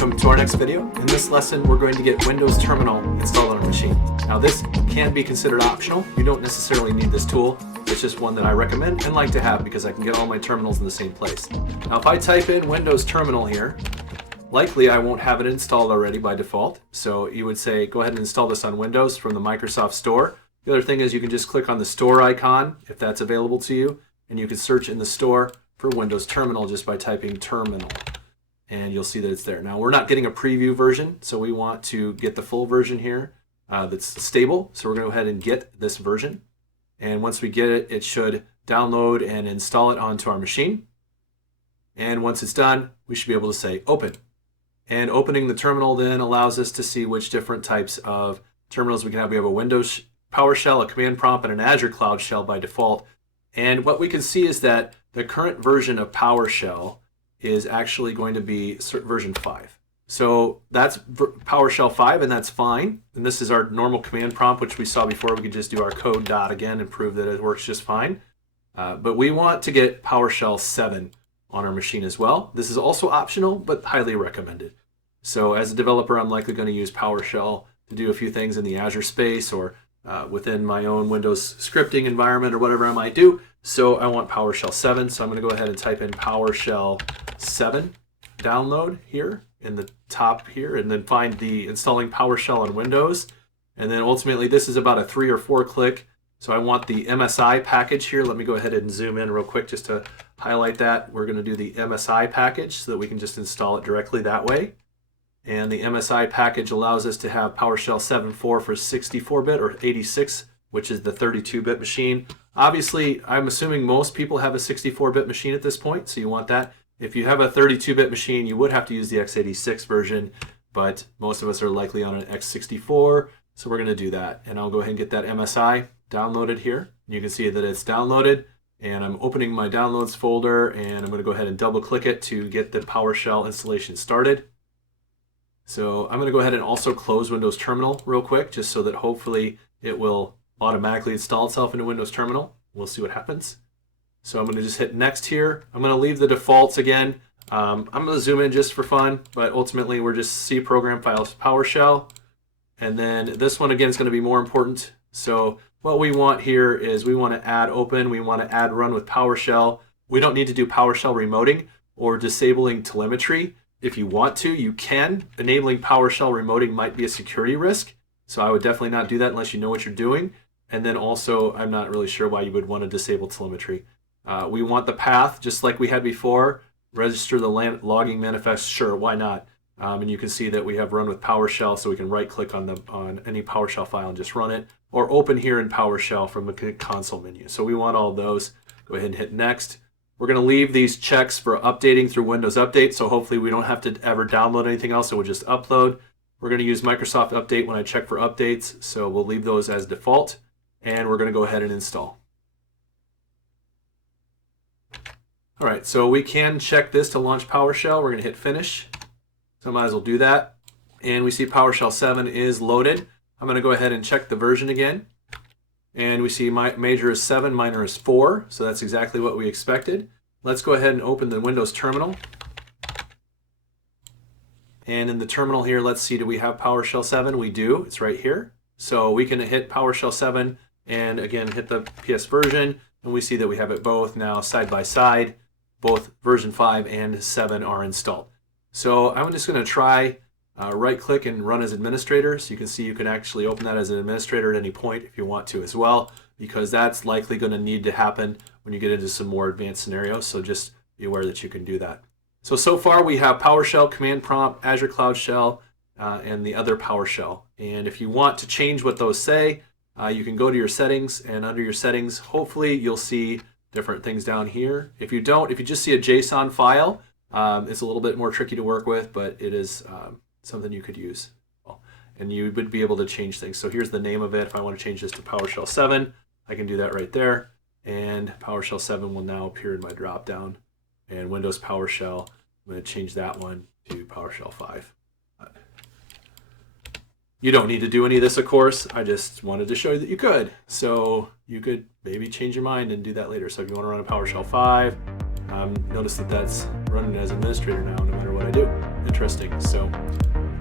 welcome to our next video. In this lesson, we're going to get Windows Terminal installed on our machine. Now this can be considered optional. You don't necessarily need this tool. It's just one that I recommend and like to have because I can get all my terminals in the same place. Now if I type in Windows Terminal here, likely I won't have it installed already by default. So you would say, go ahead and install this on Windows from the Microsoft Store. The other thing is you can just click on the store icon if that's available to you, and you can search in the store for Windows Terminal just by typing terminal. And you'll see that it's there. Now we're not getting a preview version, so we want to get the full version here that's stable. So we're going to go ahead and get this version. And once we get it, it should download and install it onto our machine. And once it's done, we should be able to say open. And opening the terminal then allows us to see which different types of terminals we can have. We have a Windows PowerShell, a command prompt, and an Azure Cloud Shell by default. And what we can see is that the current version of PowerShell is actually going to be version 5. So that's PowerShell 5, and that's fine. And this is our normal command prompt, which we saw before. We could just do our code dot again and prove that it works just fine. But we want to get PowerShell 7 on our machine as well. This is also optional, but highly recommended. So as a developer, I'm likely going to use PowerShell to do a few things in the Azure space or within my own Windows scripting environment or whatever I might do. So I want PowerShell 7. So I'm going to go ahead and type in PowerShell 7 download here in the top here, and then find the installing PowerShell on Windows. And then ultimately this is about a 3 or 4 click. So I want the MSI package here. Let me go ahead and zoom in real quick just to highlight that. We're going to do the MSI package so that we can just install it directly that way. And the MSI package allows us to have PowerShell 7.4 for 64-bit or 86, which is the 32-bit machine. Obviously, I'm assuming most people have a 64-bit machine at this point, so you want that. If you have a 32-bit machine, you would have to use the x86 version, but most of us are likely on an x64, so we're going to do that. And I'll go ahead and get that MSI downloaded here. You can see that it's downloaded, and I'm opening my downloads folder, and I'm going to go ahead and double-click it to get the PowerShell installation started. So I'm going to go ahead and also close Windows Terminal real quick, just so that hopefully it will automatically install itself into Windows Terminal. We'll see what happens. So I'm going to just hit next here. I'm going to leave the defaults again. I'm going to zoom in just for fun, but ultimately we're just C program files PowerShell. And then this one again is going to be more important. So what we want here is we want to add open. We want to add run with PowerShell. We don't need to do PowerShell remoting or disabling telemetry. If you want to, you can. Enabling PowerShell remoting might be a security risk. So I would definitely not do that unless you know what you're doing. And then also, I'm not really sure why you would want to disable telemetry. We want the path, just like we had before. Register the logging manifest, sure, why not? And you can see that we have run with PowerShell, so we can right-click on any PowerShell file and just run it. Or open here in PowerShell from the console menu. So we want all of those. Go ahead and hit next. We're going to leave these checks for updating through Windows Update, so hopefully we don't have to ever download anything else, so we'll just upload. We're going to use Microsoft Update when I check for updates, so we'll leave those as default. And we're going to go ahead and install. All right, so we can check this to launch PowerShell. We're going to hit finish. So I might as well do that. And we see PowerShell 7 is loaded. I'm going to go ahead and check the version again. And we see my major is 7, minor is 4. So that's exactly what we expected. Let's go ahead and open the Windows Terminal. And in the terminal here, let's see, do we have PowerShell 7? We do. It's right here. So we can hit PowerShell 7 and again hit the PS version. And we see that we have it both now side by side. Both version 5 and 7 are installed. So I'm just going to try right-click and run as administrator. So you can see you can actually open that as an administrator at any point if you want to as well, because that's likely going to need to happen when you get into some more advanced scenarios. So just be aware that you can do that. So far we have PowerShell, Command Prompt, Azure Cloud Shell, and the other PowerShell. And if you want to change what those say, you can go to your settings, and under your settings, hopefully you'll see different things down here. If you don't, if you just see a JSON file, it's a little bit more tricky to work with, but it is something you could use. And you would be able to change things. So here's the name of it. If I want to change this to PowerShell 7, I can do that right there. And PowerShell 7 will now appear in my dropdown. And Windows PowerShell, I'm going to change that one to PowerShell 5. You don't need to do any of this, of course. I just wanted to show you that you could. So you could maybe change your mind and do that later. So if you want to run a PowerShell 5, notice that that's running as administrator now, no matter what I do. interesting. So,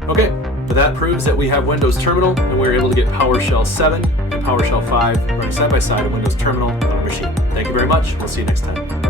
okay, but that proves that we have Windows Terminal, and we were able to get PowerShell 7 and PowerShell 5 running side by side on Windows Terminal on our machine. Thank you very much. We'll see you next time.